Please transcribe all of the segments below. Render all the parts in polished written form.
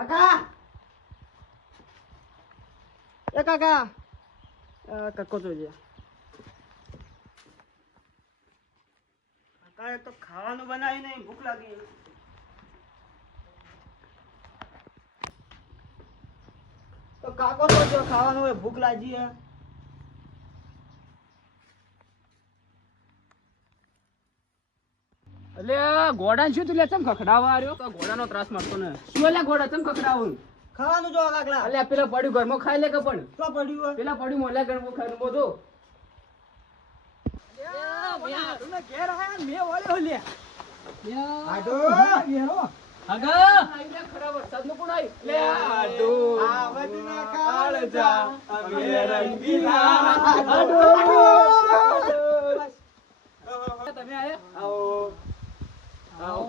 કાકા એ કાકા કક્કો જોજે કાકા તો ખાવાનું બનાવી નહીં ભૂખ લાગી તો કાકો તો જો ખાવાનું હોય ભૂખ લાગી હે એટલે ઘોડા શું તું લે ચમ ખખડાવા આવ્યો તો ઘોડાનો ત્રાસ મળતો ને શું લે ઘોડા ચમ ખખડાવું ખાવાનું જો કાકલા એટલે પેલા પડ્યું ઘરમાં ખાઈ લે કે પણ તો પડ્યું હોય પેલા પડ્યું મોલા ઘરમાં ખાઈ બોધો ઘેર આયા મે ઓળ્યો લે આડો ઘેરો આગા આઈને ખરા વરસાદનું કોણ આઈ લે આડો આવત ના કાળજા અમે રંગીલા આડો તમે આયા આવો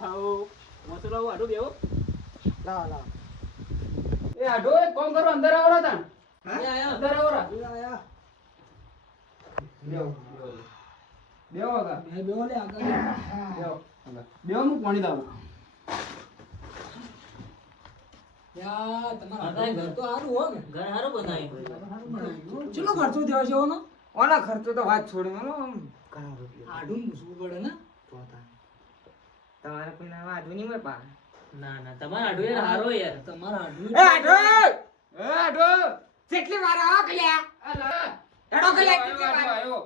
આવો મોસલો આડો બેવો લાવ એ આડો એક કામ કરો અંદર આવો રા તાણ આયા અંદર આવો રા આયા બેવો બેવો આગા બેવો લે આગળ બેવો બેવો હું પાણી લાવું યા તમારા ઘર તો સારું હો ને ઘર હારું બનાવ્યું ચલો ખર્ચો થયો છે ઓનો ઓના ખર્ચો તો વાત છોડી મને ઘણા રૂપિયા આડું મૂસવું પડે ને તમારે કોઈ ના આડું નહીં હોય પા ના ના તમારા આડું યાર હારો યાર તમારા આડું એ આડો એ આડો કેટલી વાર આવો કલ્યા એડો કલ્યા કેટલી વાર આયો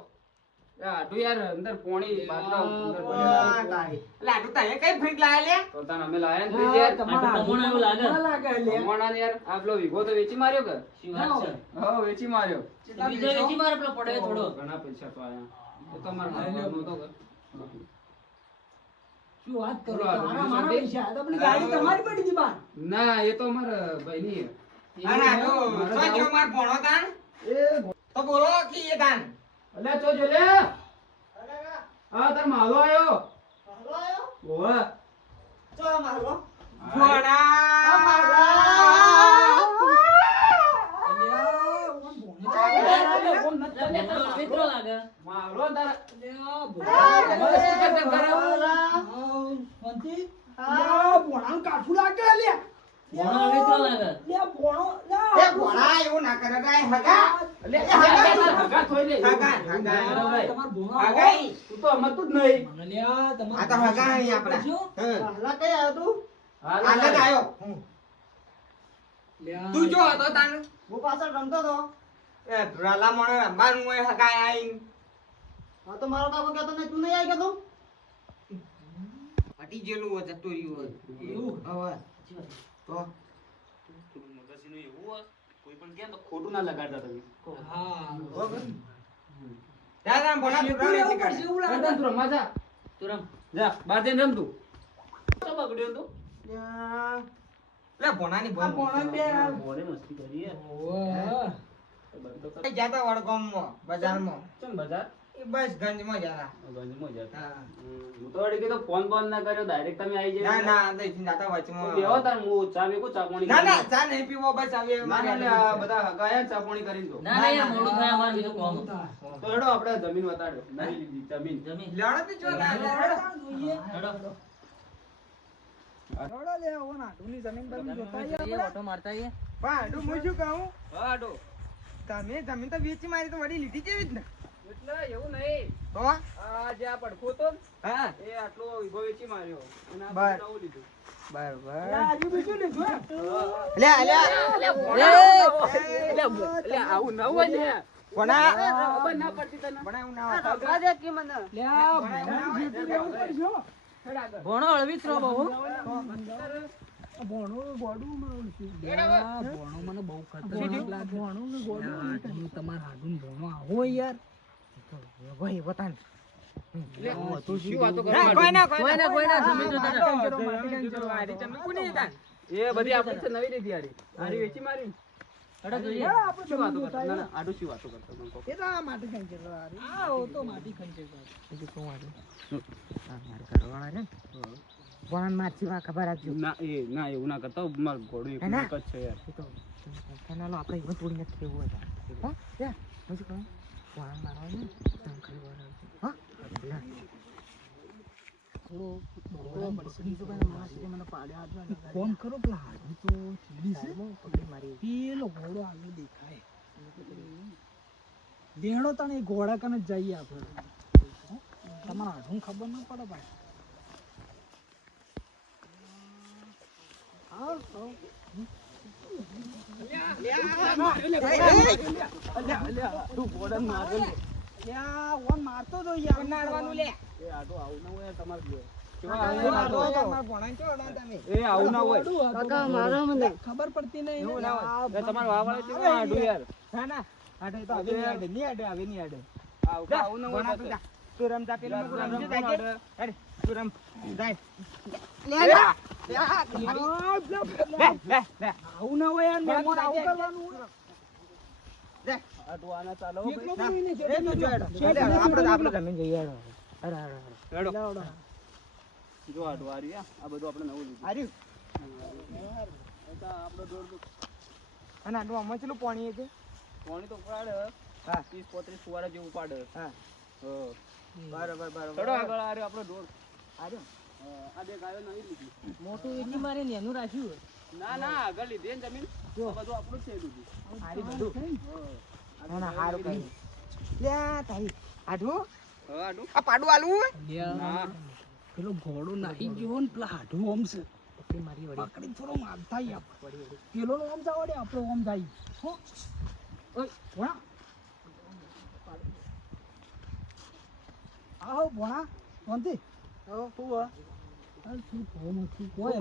એ આડો યાર અંદર પાણી બાટલા અંદર આ પડ્યા તારી એટલે આડું તારે કઈ ફ્રીજ લાયા લે તો તાન અમે લાયા ને ફ્રીજ યાર તમારા આડું તમને એવું લાગે? લાગે લે મોણા ને યાર આ પેલો વિગો તો વેચી માર્યો કે શું વાત છે હા વેચી માર્યો બીજો વેચી મારે પેલો પડે થોડો ઘણા પૈસા તો આયા તો તમારે મારવાનું તો કર શું વાત કરો બોલો, આડું મારા બીજું પૈસા આ તો પેલી ગાડી તમારી પડી ગઈ બાર ના એ તો અમારા ભાઈની અને આડો તો જો માર ભણો તાન એ તો બોલો કી એ તાન અલ્યા તો જો લે હા તાર માલો આયો હાલો આયો ઓવા ચો મારો ભણા મિત્રો લાગે માલો તાર કાઠું લાગે લે ભણો મિત્રો લાગે લે ભણો એ ભણા એવું ના કરે રે હગા હગા થોઈ લે હગા તમાર ભણો હગાઈ તું તો અમતું જ નહીં મને લે તમાર આ તો હગા અહીં આપડા હાલા કઈ આવ્યો તું આલે જ આયો લે તું જો હતો તાન હું પાછળ રમતો તો એ ભરાલા મને રમવાનું હોય હગા આઈ હા તો મારો કાકો કહેતો નહીં તું નહીં આવી ગયો પટી જેલું હોય જતું રહ્યું હોય એવું? હવે તો કોઈ પણ કે તો ખોટું ના લગાડતા તમે હા દાદા ભણા શીખવું છોકરાને એવું પડશે, શીખવાડે. એવું લાગે. રમતા તું રમવા જા તું રમ જા બાર જઈને રમ તું તો બગડ્યો તું લે ભણાની આ ભણો બે બોલે મસ્તી કરી યાર ઓહ. બંધ તો એ જાતા વડગામમાં બજારમાં ચમ બજાર એ બસ ગંજમાં જાતા ગંજમાં જતા હા. હું તો વળી કીધું ફોન બોન ના કર્યો ડાયરેક્ટ તમે આવી ના જાય ના તો ઇથી જાતા વચમાં બેહો તાર હું ચા મેકો ચા પાણી ના ના કરી. ચા નહીં પીવો બસ આવે ના ના લે આ બધા હગાયા ચા પાણી કરી દો ના ના યાર મોડું થાય અમારે બીજું કોમ તો હેડો આપણે જમીન વતાડ્યો નહીં લીધી જમીન જમીન લેડો તો જો ના હેડો, લેડો. જોઈએ. હેડો હેડો લે, આવો નાટુની જમીન બમીન જોતા આવીએ જઈએ, આપણે. ઓટો મારતા આવીએ. પણ હાડું હું શું કહું હા હેડો તમે જમીન તો વેચી મારી તો વળી લીધી કેવી જ ને એટલે એવું નહીં તો આ જે આ પડખો હતો ને, હા એ આટલો વીઘો વેચી માર્યો અને આ બર. બધું નવું લીધું બરાબર લે, આજુ બીજું લીધું હે? લે લે એટલે આવું નવું હોય ને ભણા ખબર ના પડતી તને ભણા એવું ના હોય. લે, આ ભણવાનું જેટલું રહેવું પડશે હો. ભણો અળવીતરો બહુ આ ભણો ગોડું મારું છે. ભણો મને બહુ ખતરનાક લાગે. ભણો ને ગોડું હું તમારા હાડું ભણો આવો યાર. ભાઈ વતાન તું શું વાતો ના કોઈ ના કોઈ ના કોઈ ના જમીન જોતા હતા. એ બધી આપણે છે નવી લીધી આરી આરી વેચી મારી હેડો જોઈએ. આપણે શું વાતો જમીન કરતા જોતા ના ના આડું શું વાતો કરતા તમે કહો. એ તો આ માટી ખાઈ ગયેલો આ રહ્યો. આ ઓ તો માટી ખાઈ ગયેલો. ભણ માછી વા ખબર રાખજો ના એ ના એવું ના કરતા માર ઘોડું એક ના. જ છે યાર એ તો કેનાલો આપણે ઈવન તોડી નથી કેવું હોય હા લે હું શું કહું ભણ મારવા ને તમ ખાલી વરાવજો હા લે થોડો ફોન કરો પેલા હાડું તો ચીડી છે પેલો ઘોડો આગળ દેખાય દેણો તને ઘોડા કને જ જઈએ આપણે તમારા હાડું ખબર ના પડે ભાઈ મારતો તો યાર નાડવાનું લે ખબર પડતી નહીં આવું ના હોય યાર મહેમાન આવું કરવાનું જો આ ડોરી આ બધું આપણે નવું લીધું અને આટલું આમાં ચેટલું પાણી છે પાણી તો પાડે 30-35 ફુવારા જેવું પાડે બરાબર ચડો આગળ આ રહ્યો આપણો ઢોર આ બે ગાયો નવી લીધી મોટું એટલી મારે નેનું રાખ્યું ના આગળ લીધી ને જમીન જો બધું આપણું જ છે દીધું હારું કઈ લ્યા તારી આઢું આડું આ પાડું આલું હા પેલો ઘોડો નાહી ગયો ને પેલા હાડું ઓમ છે મારી પકડી થોડો માર થાય પેલો ઓમ જાવ દે આપણો ઓમ જાય હો ઓય ભોણા આહો ભોણા કોંતી હો હુવા હાલ તું ફોન તું કોઈ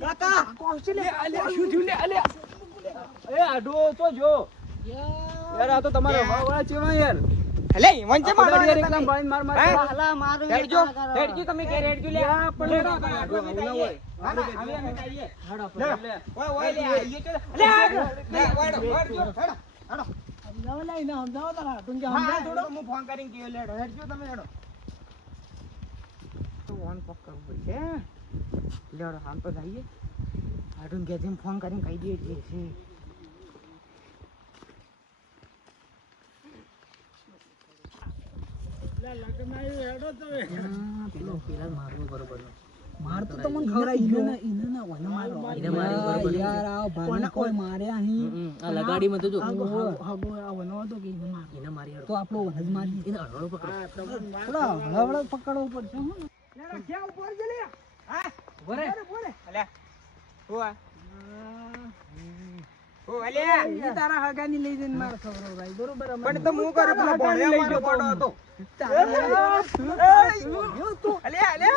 કાકા કોણ છે લે શું થયું લે એ આડો તો જો યાર આ તો તમારે વાળા ચેવા યાર અલે ઈવન છે મારો યાર એકદમ પાણી માર હાલા મારું હેડજો તમે કે હેડજો લે પણ હવે અમે જઈએ હાડો ઓય લે આયો તો લે વાડો હેડો લઈ ના સમજાવો તારા તું કે હા થોડો હું ફોન કરીને કયો લેડો હેડજો તમે હેડો તો ફોન પકડવું પડશે લેડો હાલ તો જઈએ હાડું કે જેમ ફોન કરીને કહી દઈએ છે માર તો તમને ખવરાઈ ગયો ઇને ના વન મારો ઇને મારી બરોબર યાર આ ભાને કોઈ માર્યા અહીં આ લગાડીમાં તો જો હગો આ વનો તો કે ઇને માર એને મારી તો આપણો વન જ મારી એને અડળો પકડો થોડા હળવળ પકડવો પડશે હો લેડો ક્યાં ઉપર છે લે હા બોરે અલે હોવા ઓ અલે ઈ તારા હગાની લઈ જઈને માર ખવરો ભાઈ બરોબર પણ તો હું કરે પેલો ભણ્યા મારો પડો હતો અલે અલે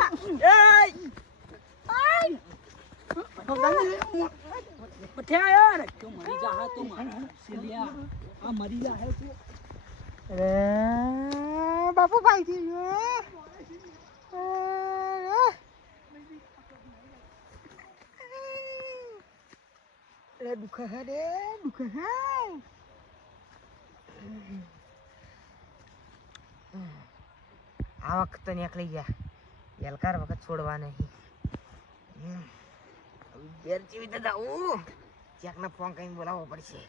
પઠ્યા યાર તો મરી જા તો માર સેલિયા આ મરી જા હે તું બાપુ ભાઈ થી રે દુખ હે રે દુખ હે આ વખત નીકળી ગયા એલકાર વખત છોડવા નહીં બેર જીવી દાદા ચેકને ફોન કરીને બોલાવવો પડશે